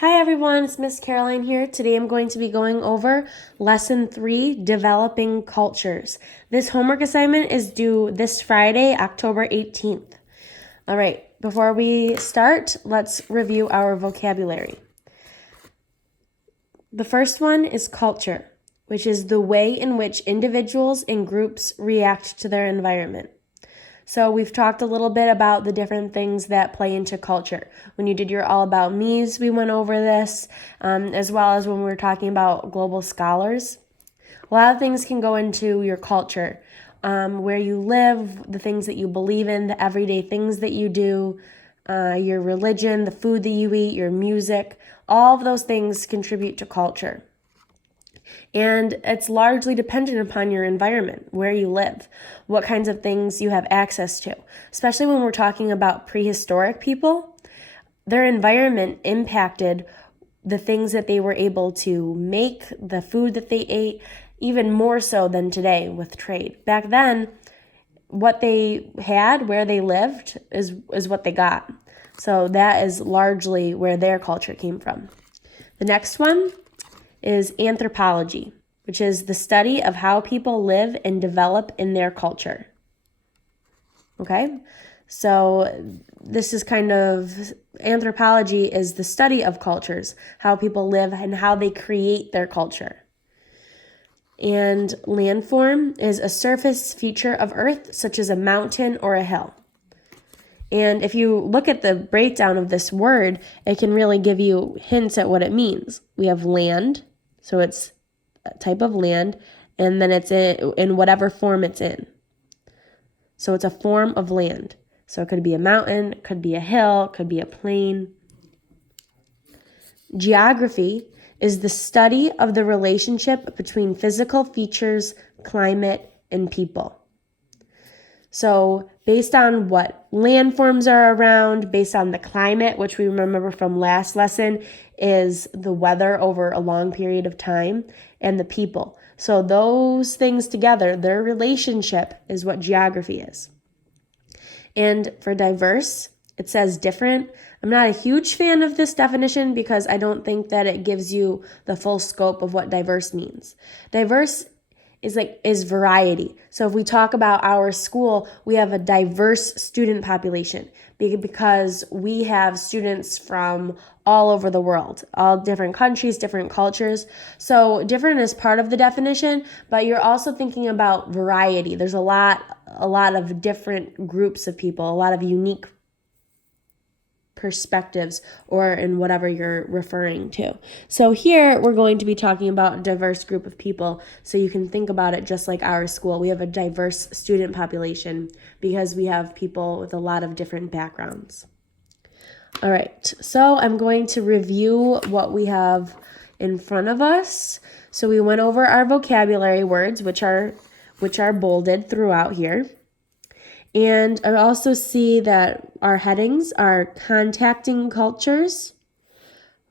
Hi everyone, it's Miss Caroline here. Today I'm going to be going over Lesson 3, Developing Cultures. This homework assignment is due this Friday, October 18th. All right, before we start, let's review our vocabulary. The first one is culture, which is the way in which individuals and groups react to their environment. So we've talked a little bit about the different things that play into culture. When you did your All About Me's, we went over this, as well as when we were talking about global scholars. A lot of things can go into your culture, where you live, the things that you believe in, the everyday things that you do, your religion, the food that you eat, your music. All of those things contribute to culture. And it's largely dependent upon your environment, where you live, what kinds of things you have access to. Especially when we're talking about prehistoric people, their environment impacted the things that they were able to make, the food that they ate, even more so than today with trade. Back then, what they had, where they lived, is what they got. So that is largely where their culture came from. The next one is anthropology, which is the study of how people live and develop in their culture. Okay, so this is kind of, anthropology is the study of cultures, how people live and how they create their culture. And landform is a surface feature of Earth, such as a mountain or a hill. And if you look at the breakdown of this word, it can really give you hints at what it means. We have land, so it's a type of land, and then it's in whatever form it's in. So it's a form of land. So it could be a mountain, it could be a hill, it could be a plain. Geography is the study of the relationship between physical features, climate, and people. So based on what landforms are around, based on the climate, which we remember from last lesson is the weather over a long period of time, and the people. So those things together, their relationship is what geography is. And for diverse, it says different. I'm not a huge fan of this definition because I don't think that it gives you the full scope of what diverse means. Diverse is variety. So if we talk about our school, we have a diverse student population because we have students from all over the world, all different countries, different cultures. So different is part of the definition, but you're also thinking about variety. There's a lot of different groups of people, a lot of unique perspectives, or in whatever you're referring to. So here we're going to be talking about a diverse group of people, so you can think about it just like our school. We have a diverse student population because we have people with a lot of different backgrounds. All right, so I'm going to review what we have in front of us. So we went over our vocabulary words, which are bolded throughout here. And I also see that our headings are contacting cultures,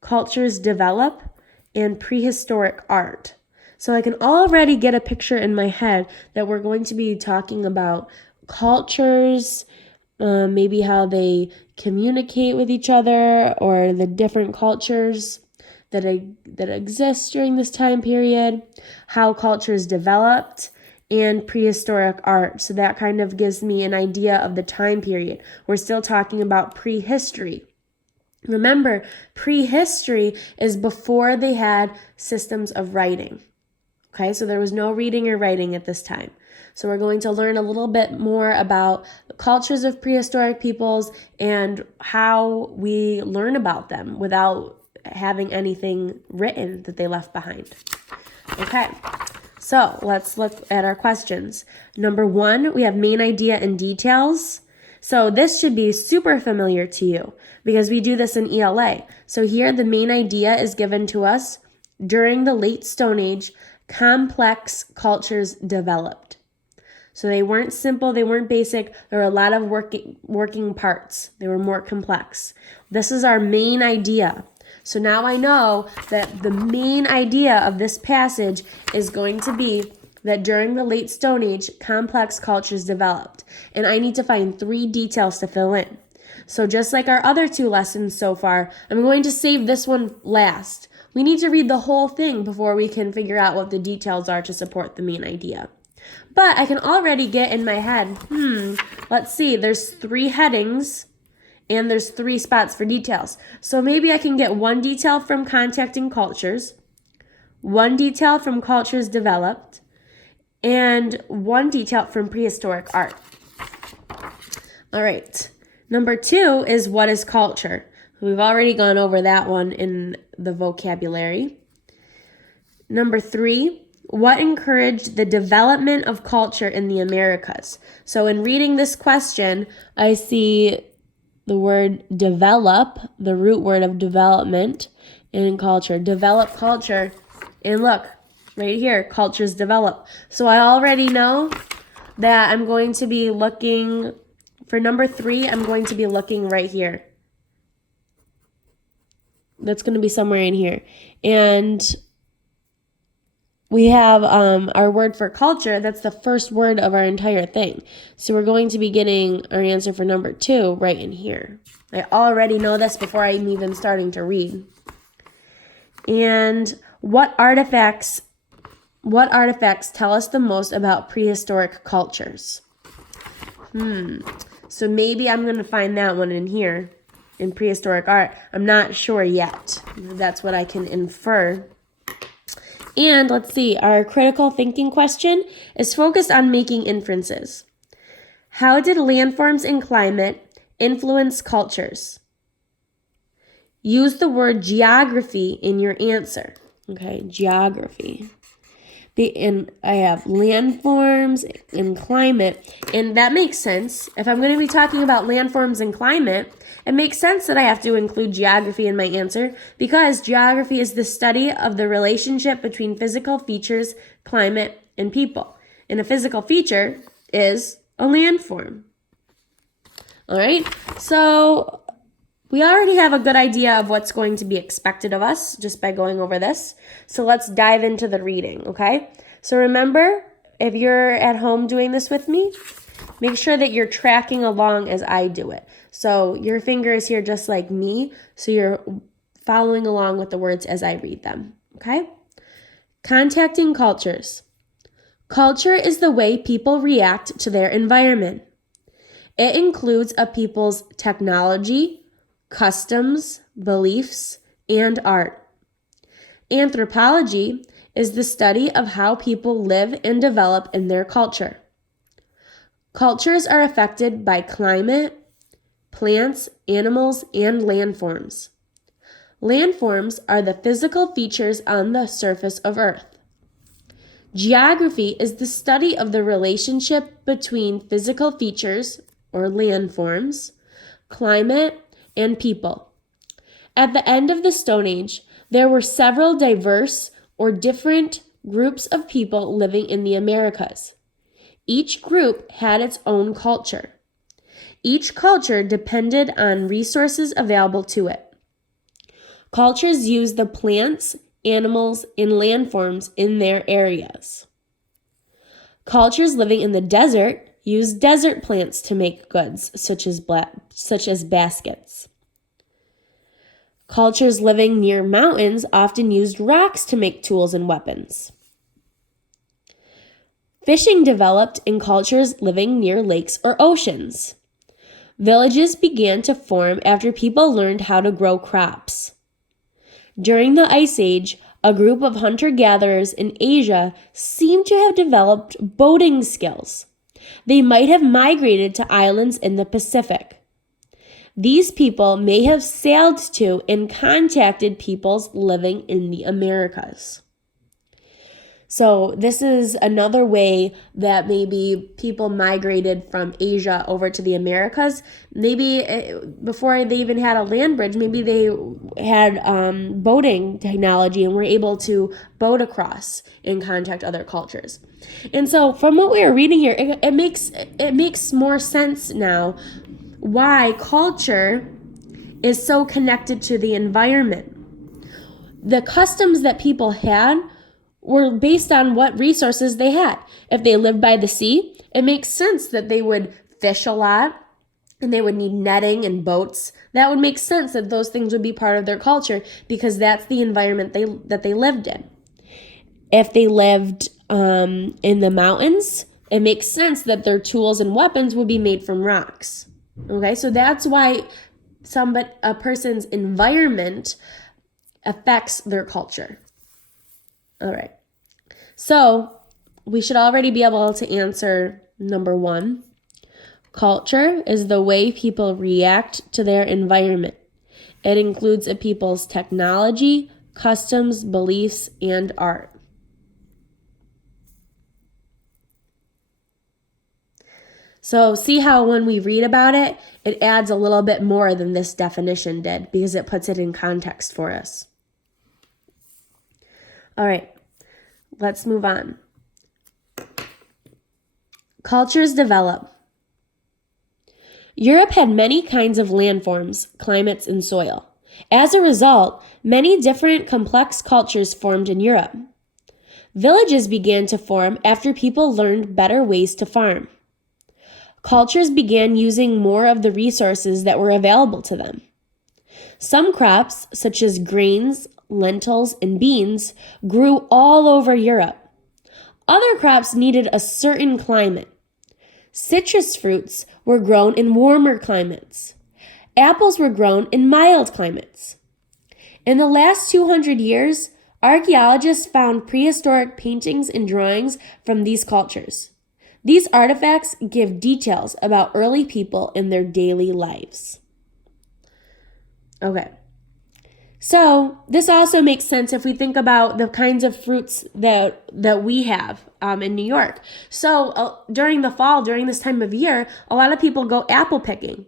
cultures develop, and prehistoric art. So I can already get a picture in my head that we're going to be talking about cultures, maybe how they communicate with each other, or the different cultures that exist during this time period, how cultures developed, and prehistoric art. So that kind of gives me an idea of the time period. We're still talking about prehistory. Remember, prehistory is before they had systems of writing. Okay, so there was no reading or writing at this time. So we're going to learn a little bit more about the cultures of prehistoric peoples and how we learn about them without having anything written that they left behind. Okay. So let's look at our questions. Number 1, we have main idea and details. So this should be super familiar to you because we do this in ELA. So here the main idea is given to us. During the late Stone Age, complex cultures developed. So they weren't simple, they weren't basic. There were a lot of working parts. They were more complex. This is our main idea. So now I know that the main idea of this passage is going to be that during the late Stone Age, complex cultures developed. And I need to find 3 details to fill in. So just like our other 2 lessons so far, I'm going to save this one last. We need to read the whole thing before we can figure out what the details are to support the main idea. But I can already get in my head, let's see, there's 3 headings and there's 3 spots for details. So maybe I can get 1 detail from contacting cultures, 1 detail from cultures developed, and 1 detail from prehistoric art. All right. Number 2 is what is culture? We've already gone over that one in the vocabulary. Number 3, what encouraged the development of culture in the Americas? So in reading this question, I see the word develop, the root word of development in culture. Develop culture. And look, right here, cultures develop. So I already know that I'm going to be looking, for number 3, I'm going to be looking right here. That's going to be somewhere in here. And we have our word for culture. That's the first word of our entire thing. So we're going to be getting our answer for number 2 right in here. I already know this before I'm even starting to read. And what artifacts tell us the most about prehistoric cultures? So maybe I'm going to find that one in here. In prehistoric art. I'm not sure yet. That's what I can infer. And let's see, our critical thinking question is focused on making inferences. How did landforms and climate influence cultures? Use the word geography in your answer. Okay, geography. And I have landforms and climate, and that makes sense. If I'm going to be talking about landforms and climate, it makes sense that I have to include geography in my answer because geography is the study of the relationship between physical features, climate, and people. And a physical feature is a landform. All right, so we already have a good idea of what's going to be expected of us just by going over this. So let's dive into the reading, okay? So remember, if you're at home doing this with me, make sure that you're tracking along as I do it. So your finger is here just like me, so you're following along with the words as I read them, okay? Contacting cultures. Culture is the way people react to their environment. It includes a people's technology, customs, beliefs, and art. Anthropology is the study of how people live and develop in their culture. Cultures are affected by climate, plants, animals, and landforms. Landforms are the physical features on the surface of Earth. Geography is the study of the relationship between physical features, or landforms, climate, and people. At the end of the Stone Age, there were several diverse or different groups of people living in the Americas. Each group had its own culture. Each culture depended on resources available to it. Cultures used the plants, animals, and landforms in their areas. Cultures living in the desert used desert plants to make goods, such as baskets. Cultures living near mountains often used rocks to make tools and weapons. Fishing developed in cultures living near lakes or oceans. Villages began to form after people learned how to grow crops. During the Ice Age, a group of hunter-gatherers in Asia seemed to have developed boating skills. They might have migrated to islands in the Pacific. These people may have sailed to and contacted peoples living in the Americas. So this is another way that maybe people migrated from Asia over to the Americas. Maybe before they even had a land bridge, maybe they had boating technology and were able to boat across and contact other cultures. And so from what we are reading here, it makes more sense now why culture is so connected to the environment. The customs that people had were based on what resources they had. If they lived by the sea, it makes sense that they would fish a lot, and they would need netting and boats. That would make sense that those things would be part of their culture because that's the environment that they lived in. If they lived in the mountains, it makes sense that their tools and weapons would be made from rocks. Okay, so that's why a person's environment affects their culture. All right, so we should already be able to answer number 1. Culture is the way people react to their environment. It includes a people's technology, customs, beliefs, and art. So see how when we read about it, it adds a little bit more than this definition did because it puts it in context for us. All right, let's move on. Cultures develop. Europe had many kinds of landforms, climates, and soil. As a result, many different complex cultures formed in Europe. Villages began to form after people learned better ways to farm. Cultures began using more of the resources that were available to them. Some crops, such as grains, lentils, and beans, grew all over Europe. Other crops needed a certain climate. Citrus fruits were grown in warmer climates. Apples were grown in mild climates. In the last 200 years, archaeologists found prehistoric paintings and drawings from these cultures. These artifacts give details about early people and their daily lives. Okay. So this also makes sense if we think about the kinds of fruits that we have in New York. So during the fall, during this time of year, a lot of people go apple picking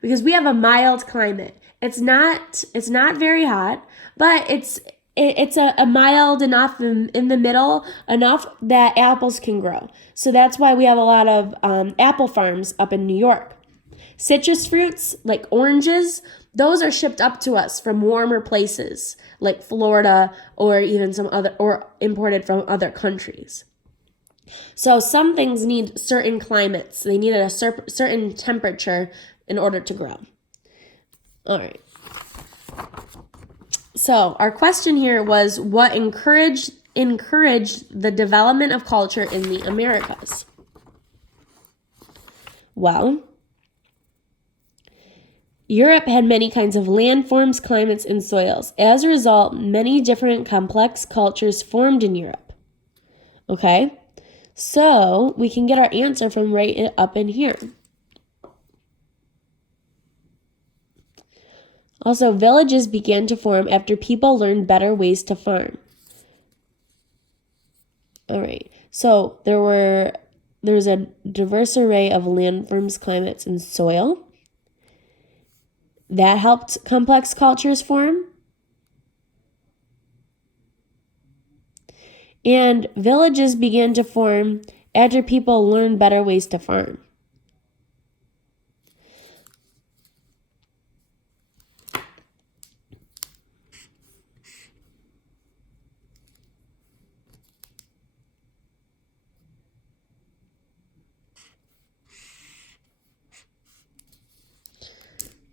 because we have a mild climate. It's not very hot, but it's a mild enough in the middle, enough that apples can grow. So that's why we have a lot of apple farms up in New York. Citrus fruits like oranges, those are shipped up to us from warmer places like Florida or even or imported from other countries. So some things need certain climates. They need a certain temperature in order to grow. All right. So our question here was, what encouraged the development of culture in the Americas? Well, Europe had many kinds of landforms, climates, and soils. As a result, many different complex cultures formed in Europe. Okay, so we can get our answer from right up in here. Also, villages began to form after people learned better ways to farm. All right, so there's a diverse array of landforms, climates, and soil. That helped complex cultures form. And villages began to form after people learned better ways to farm.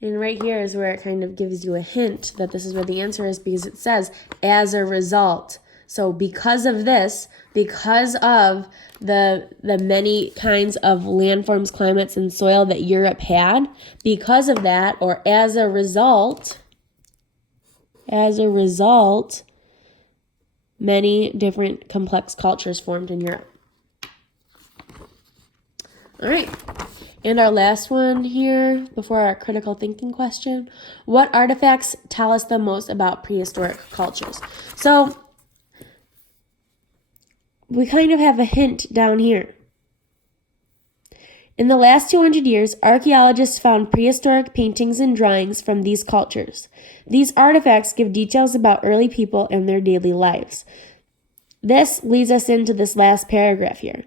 And right here is where it kind of gives you a hint that this is where the answer is, because it says, as a result. So because of this, because of the many kinds of landforms, climates, and soil that Europe had, because of that, or as a result, many different complex cultures formed in Europe. All right. And our last one here, before our critical thinking question, what artifacts tell us the most about prehistoric cultures? So we kind of have a hint down here. In the last 200 years, archaeologists found prehistoric paintings and drawings from these cultures. These artifacts give details about early people and their daily lives. This leads us into this last paragraph here.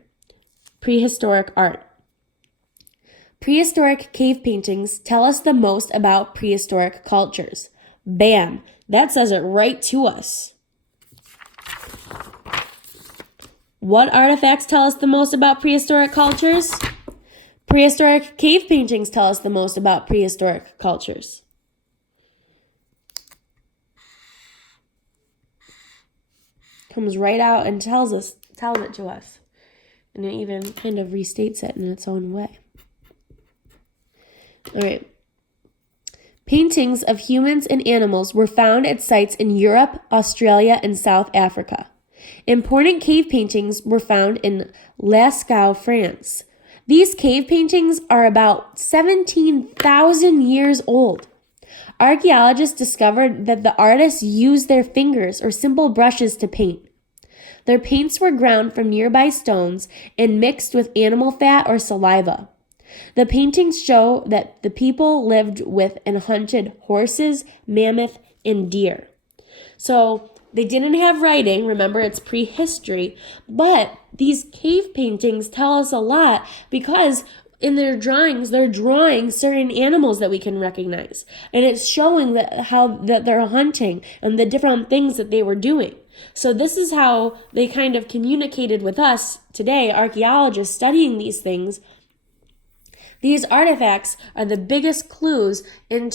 Prehistoric art. Prehistoric cave paintings tell us the most about prehistoric cultures. Bam! That says it right to us. What artifacts tell us the most about prehistoric cultures? Prehistoric cave paintings tell us the most about prehistoric cultures. Comes right out and tells it to us. And it even kind of restates it in its own way. All right. Paintings of humans and animals were found at sites in Europe, Australia, and South Africa. Important cave paintings were found in Lascaux, France. These cave paintings are about 17,000 years old. Archaeologists discovered that the artists used their fingers or simple brushes to paint. Their paints were ground from nearby stones and mixed with animal fat or saliva. The paintings show that the people lived with and hunted horses, mammoth, and deer. So they didn't have writing. Remember, it's prehistory. But these cave paintings tell us a lot because in their drawings, they're drawing certain animals that we can recognize. And it's showing that they're hunting and the different things that they were doing. So this is how they kind of communicated with us today, archaeologists studying these things. These artifacts are the biggest clues into